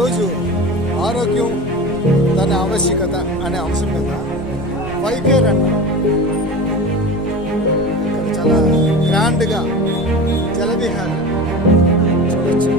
ఈరోజు ఆరోగ్యం దాని ఆవశ్యకత అనే అంశం మీద 5K రన్ ఇక్కడ చాలా గ్రాండ్గా జలవిహారం చూడొచ్చు.